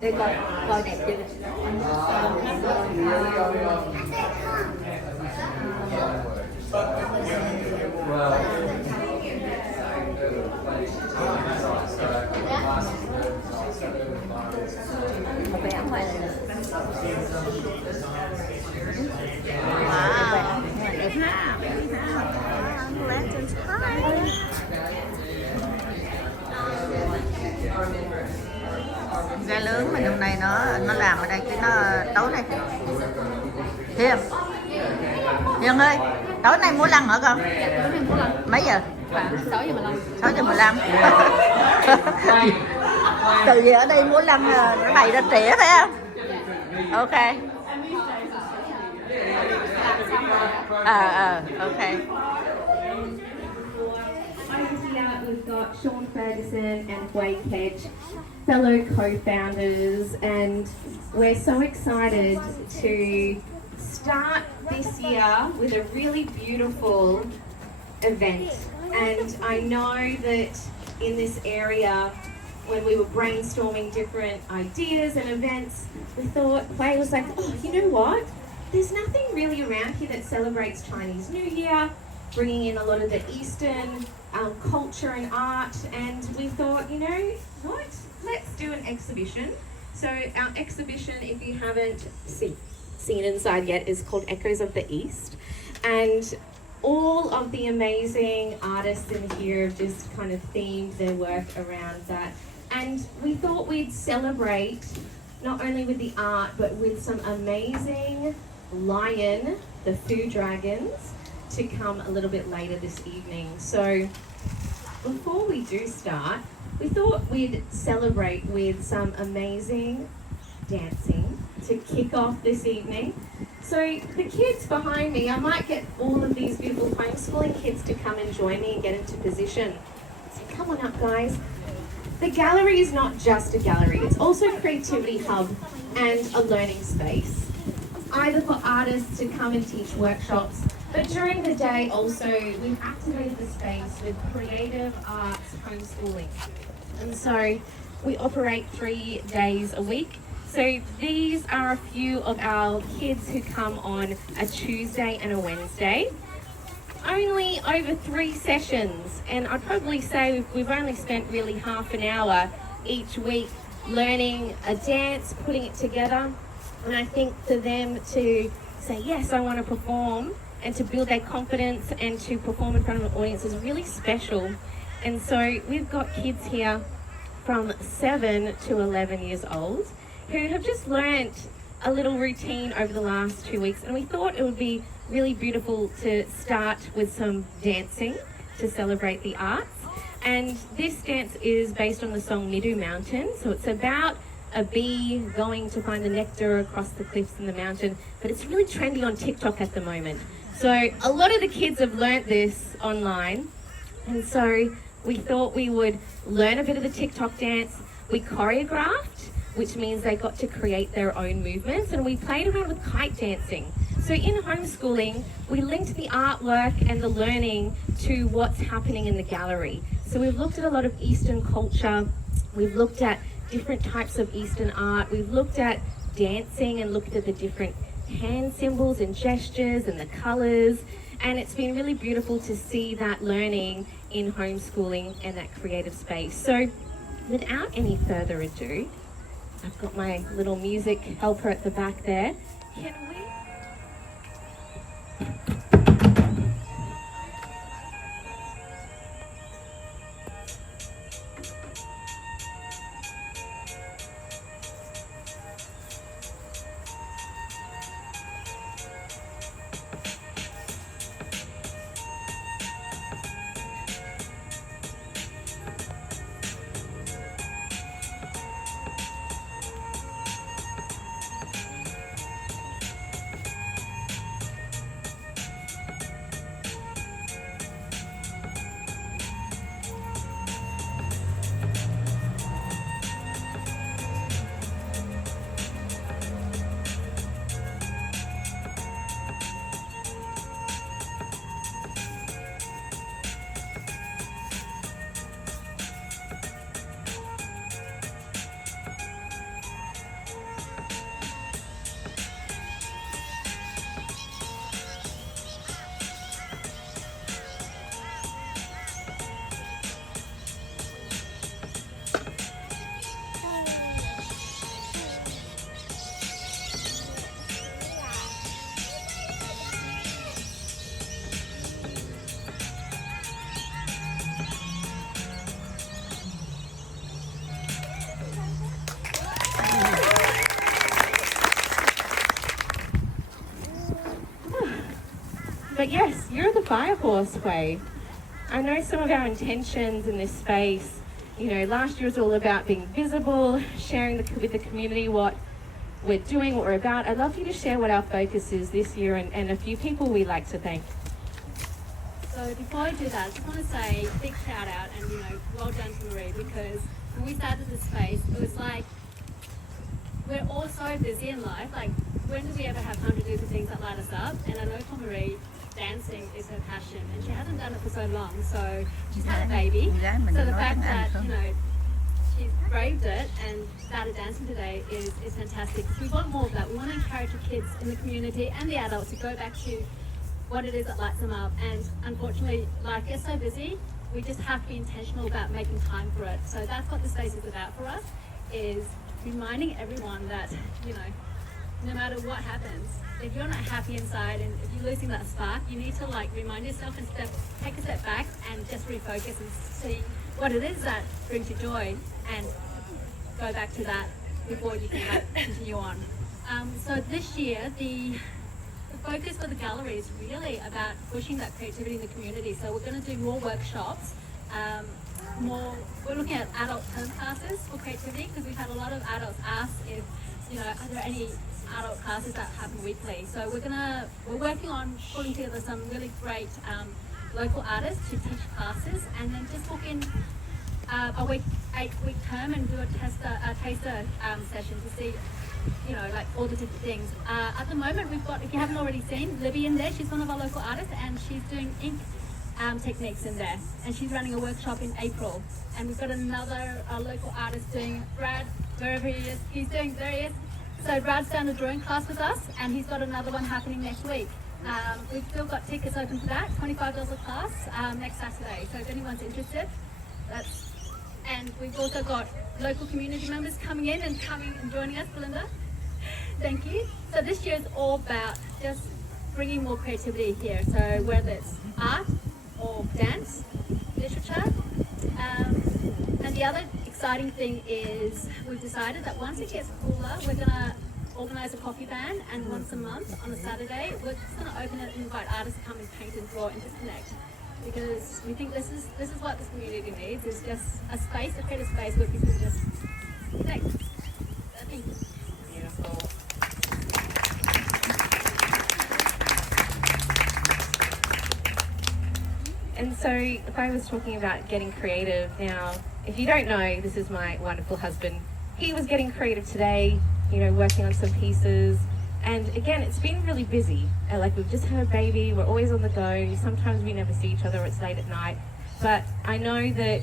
Để coi đẹp chưa. Một cái áo ngoài này. Wow, đẹp ha. Gà lớn mà hôm nay nó làm ở đây cái nó tối nay Hiền Hiền ơi, tối nay múa lân hả con? Dạ, tối nay múa lân. Mấy giờ? Khoảng 6:15. 6:15. Từ gì ở đây múa lân nó bày ra trễ phải không? Ok. Ok. Here we've got Sean Ferguson and Wade Kedge, fellow co-founders, and we're so excited to start this year with a really beautiful event. And I know that in this area, when we were brainstorming different ideas and events, we thought, Wade was like, oh, you know what? There's nothing really around here that celebrates Chinese New Year, bringing in a lot of the Eastern culture and art, and we thought, you know what, let's do an exhibition. So our exhibition, if you haven't seen inside yet, is called Echoes of the East, and all of the amazing artists in here have just kind of themed their work around that, and we thought we'd celebrate not only with the art but with some amazing lion, the food dragons, to come a little bit later this evening. So before we do start, we thought we'd celebrate with some amazing dancing to kick off this evening. So the kids behind me, I might get all of these beautiful homeschooling kids to come and join me and get into position. So come on up, guys. The gallery is not just a gallery, it's also a creativity hub and a learning space, either for artists to come and teach workshops, but during the day also we've activated the space with creative arts homeschooling. And so we operate 3 days a week. So these are a few of our kids who come on a Tuesday and a Wednesday. Only over 3 sessions, and I'd probably say we've only spent really half an hour each week learning a dance, putting it together. And I think for them to say, yes, I want to perform, and to build their confidence and to perform in front of an audience is really special. And so we've got kids here from 7 to 11 years old who have just learnt a little routine over the last 2 weeks, and we thought it would be really beautiful to start with some dancing to celebrate the arts. And this dance is based on the song Midu Mountain, so it's about a bee going to find the nectar across the cliffs in the mountain, but it's really trendy on TikTok at the moment. So a lot of the kids have learnt this online, and so we thought we would learn a bit of the TikTok dance. We choreographed, which means they got to create their own movements, and we played around with kite dancing. So in homeschooling, we linked the artwork and the learning to what's happening in the gallery. So we've looked at a lot of Eastern culture, we've looked at different types of Eastern art, we've looked at dancing and looked at the different hand symbols and gestures and the colours, and it's been really beautiful to see that learning in homeschooling and that creative space. So without any further ado, I've got my little music helper at the back there. Can we? yes, you're the fire horse, Quay. I know some of our intentions in this space. You know, last year was all about being visible, sharing with the community what we're doing, what we're about. I'd love for you to share what our focus is this year and a few people we'd like to thank. So before I do that, I just want to say a big shout out and, well done to Marie, because when we started this space, it was like, we're all so busy in life. Like, when do we ever have time to do the things that light us up? And I know for Marie, dancing is her passion, and she hasn't done it for so long. So she's had a baby. So the fact that, she's braved it and started dancing today is fantastic. We want more of that. We want to encourage the kids in the community and the adults to go back to what it is that lights them up. And unfortunately, life gets so busy, we just have to be intentional about making time for it. So that's what the space is about for us, is reminding everyone that, no matter what happens, if you're not happy inside and if you're losing that spark, you need to remind yourself and take a step back and just refocus and see what it is that brings you joy and go back to that before you can continue on. So this year, the focus for the gallery is really about pushing that creativity in the community. So we're going to do more workshops. We're looking at adult term classes for creativity, because we've had a lot of adults ask if, are there any adult classes that happen weekly. So we're working on putting together some really great local artists to teach classes, and then just book in a 8-week term and do a taster session to see, all the different things. At the moment, we've got, if you haven't already seen, Libby in there. She's one of our local artists, and she's doing ink techniques in there, and she's running a workshop in April. And we've got another local artist doing, Brad, wherever he is, there he is. So Brad's done a drawing class with us, and he's got another one happening next week. We've still got tickets open for that, $25 a class, next Saturday. So if anyone's interested, and we've also got local community members coming in and joining us. Belinda, thank you. So this year is all about just bringing more creativity here. So whether it's art or dance, literature, and the other exciting thing is we've decided that once it gets cooler, we're going to organise a coffee ban, and once a month on a Saturday, we're just going to open it and invite artists to come and paint and draw and just connect. Because we think this is what this community needs, is just a space, a creative space where people just connect. Thank you. Beautiful. And so if I was talking about getting creative now, if you don't know, this is my wonderful husband. He was getting creative today, working on some pieces. And again, it's been really busy. We've just had a baby, we're always on the go. Sometimes we never see each other, it's late at night. But I know that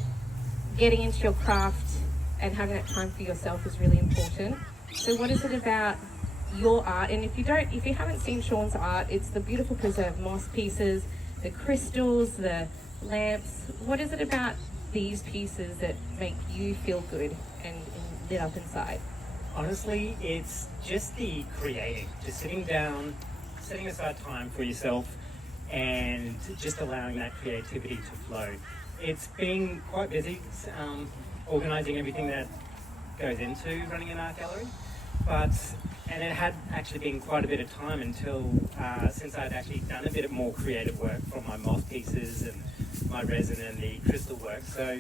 getting into your craft and having that time for yourself is really important. So what is it about your art? And if you haven't seen Sean's art, it's the beautiful preserved moss pieces, the crystals, the lamps. What is it about these pieces that make you feel good and lit up inside? Honestly, it's just the creating, just sitting down, setting aside time for yourself and just allowing that creativity to flow. It's been quite busy, organising everything that goes into running an art gallery, and it had actually been quite a bit of time until, since I'd actually done a bit more creative work from my moss pieces and my resin and the crystal work. So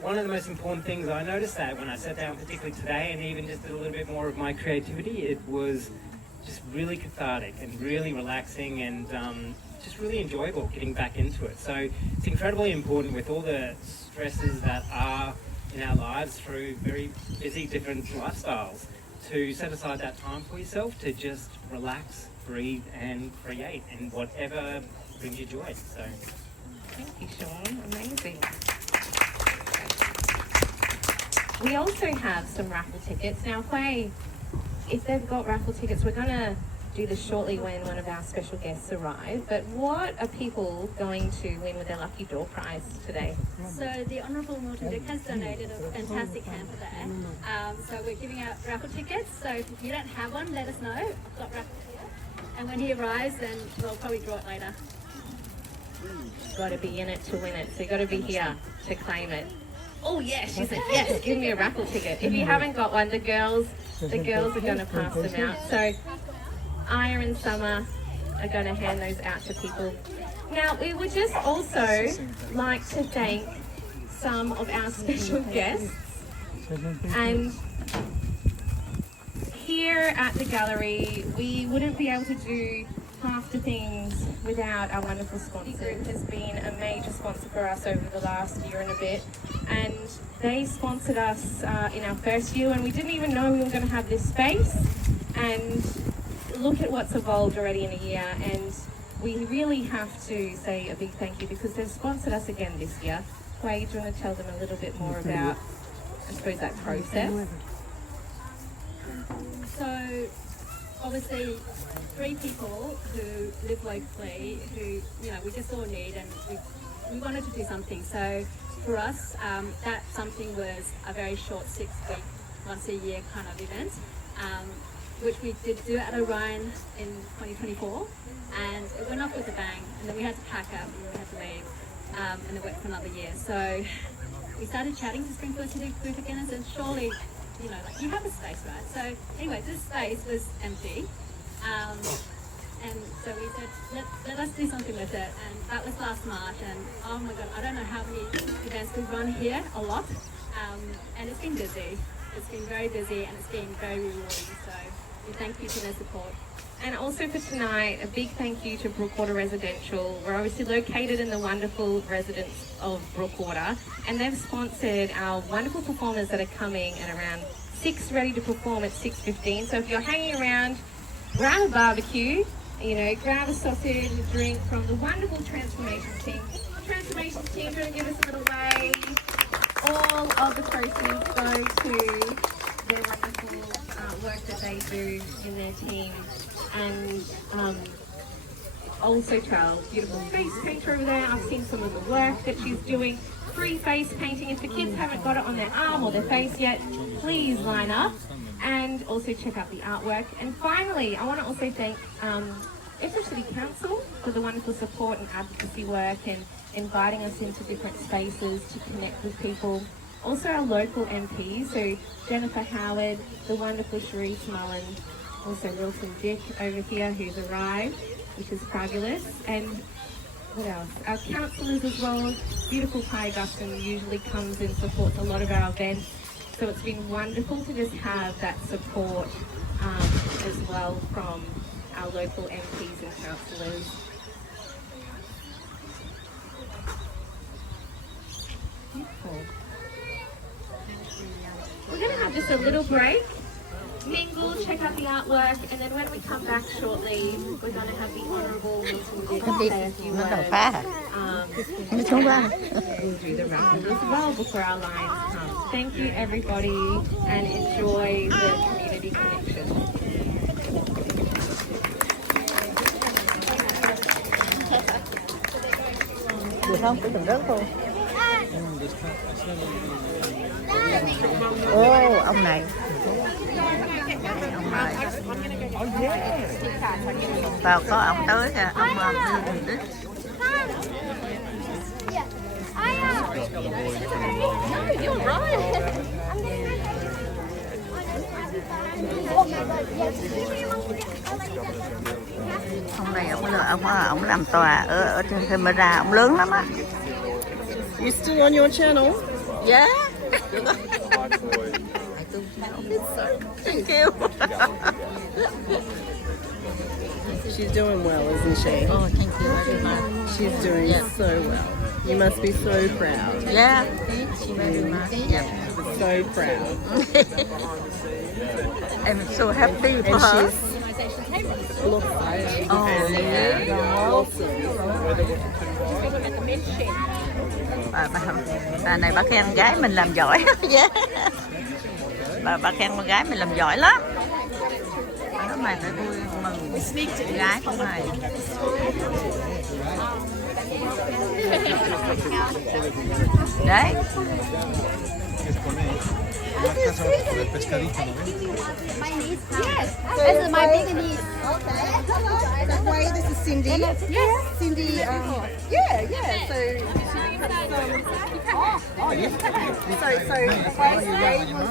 one of the most important things I noticed that when I sat down, particularly today, and even just did a little bit more of my creativity, it was just really cathartic and really relaxing and just really enjoyable getting back into it. So it's incredibly important with all the stresses that are in our lives through very busy different lifestyles to set aside that time for yourself to just relax, breathe and create in whatever brings you joy. So thank you, Sean. Amazing. We also have some raffle tickets. Now, if they've got raffle tickets, we're going to do this shortly when one of our special guests arrive. But what are people going to win with their lucky door prize today? So the Honourable Milton Dick has donated a fantastic hamper there. So we're giving out raffle tickets. So if you don't have one, let us know. I've got raffle here. And when he arrives, then we'll probably draw it later. You've got to be in it to win it. So you've got to be here to claim it. Oh yes, she said yes, give me a raffle ticket. If you haven't got one, the girls are going to pass them out. So Aya and Summer, are going to hand those out to people. Now, we would just also like to thank some of our special guests. And here at the gallery, we wouldn't be able to do half the things without our wonderful sponsor. Group has been a major sponsor for us over the last year and a bit, and they sponsored us in our first year when we didn't even know we were going to have this space. And look at what's evolved already in a year, and we really have to say a big thank you because they've sponsored us again this year. Wade, do you want to tell them a little bit more about, I suppose, that process? So, obviously, 3 people who live locally, who, we just all need, and we wanted to do something. So, for us, that something was a very short 6-week, once a year kind of event, which we did do at Orion in 2024, and it went off with a bang, and then we had to pack up and we had to leave, and it went for another year. So, we started chatting to Springfield City Group again and said, surely, you have a space, right? So anyway, this space was empty. And so we said, let us do something with it. And that was last March. And oh my God, I don't know how many events we've run here, a lot. And it's been busy. It's been very busy and it's been very rewarding. So we thank you for their support. And also for tonight, a big thank you to Brookwater Residential. We're obviously located in the wonderful residence of Brookwater, and they've sponsored our wonderful performers that are coming at around 6, ready to perform at 6:15. So if you're hanging around, grab a barbecue, grab a sausage, a drink from the wonderful Transformations team. Transformations team, going to give us a little wave. All of the proceeds go to their wonderful work that they do in their team. And also to our beautiful face painter over there. I've seen some of the work that she's doing. Free face painting. If the kids haven't got it on their arm or their face yet, please line up and also check out the artwork. And finally, I want to also thank Ipswich City Council for the wonderful support and advocacy work and inviting us into different spaces to connect with people. Also our local MPs, so Jennifer Howard, the wonderful Cherise Mullen, also Wilson Dick over here who's arrived, which is fabulous. And what else? Our councillors as well. Beautiful Ty Guston usually comes and supports a lot of our events. So it's been wonderful to just have that support as well from our local MPs and councillors. Beautiful. We're going to have just a little break, mingle, check out the artwork, and then when we come back shortly, we're going to have the Honourable Wilson Dick say a few words. We'll do the raffle as well before our lines come. Thank you everybody and enjoy the community connection. Được không? Cái từng rớt thôi. Ô, ông này. Ông này. Vào có ông tới kìa, ông Đức. Ông này ông làm tòa ở trên camera, ông lớn lắm á. You still on your channel? Yeah. Thank you. She's doing well, isn't she? Oh, thank you very much. She's doing so well. You must be so proud. Yeah, thank you very much. Yeah. So proud. I'm so happy for And her. she's look Oh, yeah. Bà này bà khen gái mình làm giỏi. Yeah. Bà khen con gái mình làm giỏi lắm. Đó mày phải vui mừng gái của mày. Đấy. que ponéis. Más casa por el pescadito, ¿no ves? My niece. Yes. This is my big niece. That way, this is Cindy. Yes. Cindy, yeah. So, so Ray was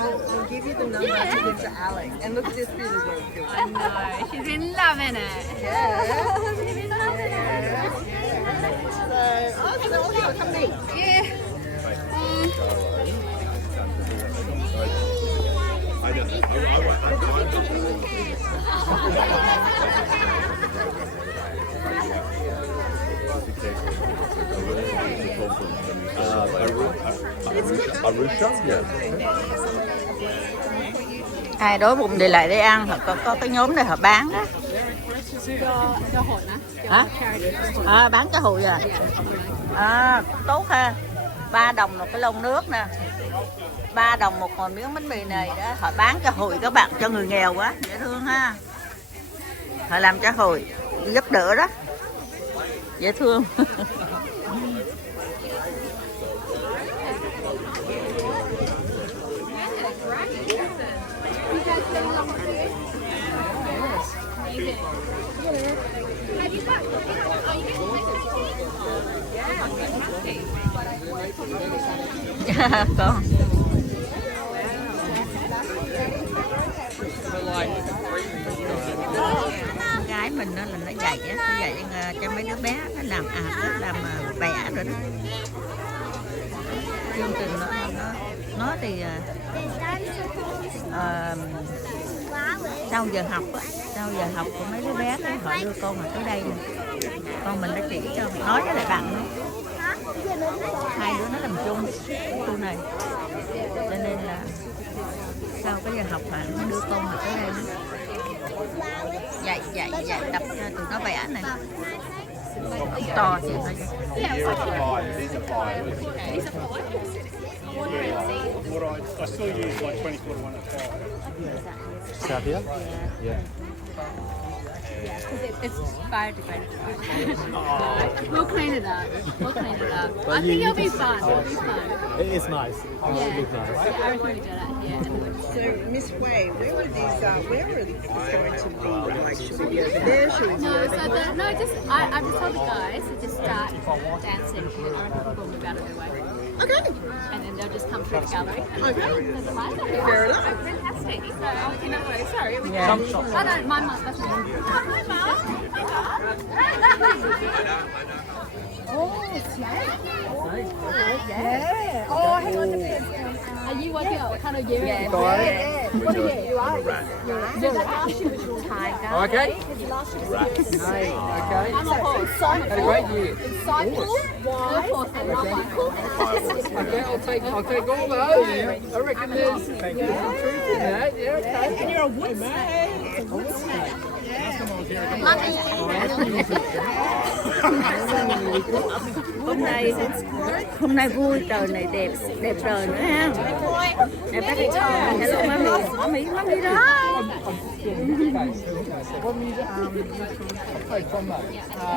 I'll give you the number to give to Alex. And look at this beautiful girl. I know. She's been loving it. Yeah. She's been loving it. So they're all going to come meet. Yeah. Arusha? Yeah. Ai đói bụng thì lại đây ăn, hoặc có cái nhóm này họ bán đó. Cho hội hả? Hả? Bán cho hội à? Tốt ha. 3 đồng một cái lon nước nè, 3 đồng một hòn miếng bánh mì này đó. Họ bán cho hội các bạn, cho người nghèo quá, dễ thương ha. Họ làm cho hội giúp đỡ đó, dễ thương. Con gái mình đó là nó dạy á, nó dạy cho mấy đứa bé nó làm làm vẽ rồi đó. Chương trình nó thì sau giờ học á, sau giờ học của mấy đứa bé đó, họ đưa con mà tới đây nè, con mình đã chỉ cho nói với lại bạn nó. Hai đứa nó làm chung khu này, cho nên là sau cái giờ học bạn nó đưa con mà tới đây dạy tập cho tụi nó vẽ này. To thì nó I still use like 20 foot one at a time. Out here? Yeah. It's biodegradable. We'll clean it up. I think it'll be fun. It'll be fun. It is nice. Yeah. It is nice. Yeah, I reckon we do that. Yeah. So, Miss Way, where are these going to be? Like, should we be over there? Should we be No, over so here? I just told the guys to just start dancing, and then I reckon people will move out of their way. Okay. And then they'll just come through the gallery. Okay. There's a light up. Fair enough. Fantastic. So I'll let you know. Sorry. Yeah. Oh no, my mum. That's my mum. Hi, mum. Oh, snake. Yeah. Oh, hang on a minute. Are you working out what kind of year? Yeah. What year? You are. You're last year was your tiger. Okay. Last year was Okay. I'm a horse. Had a great year. Cycle. Why? Okay, I'll take all those. I reckon there's some truth in that. Yeah, okay. And you're a wood snake. Hôm nay vui, trời này đẹp trời nữa ha. Đẹp quá. Hello mami đó.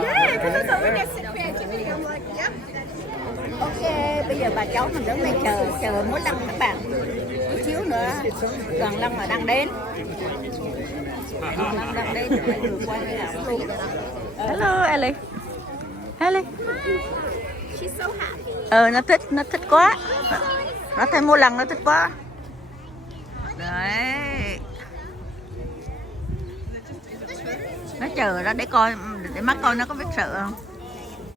Yeah, because I thought we were going to creativity. I'm like, yep. Ok, bây giờ bà cháu mình đứng đây chờ mỗi lần các bạn. Chút xíu nữa Đoàn Lâm là đang đến. Đang đến rồi đường quay lại luôn. Hello Ellie. Ellie. She's so happy. Nó thích quá. Nó thấy mỗi lần nó thích quá. Đấy. Nó chờ đó để coi, để mắt coi nó có biết sợ không.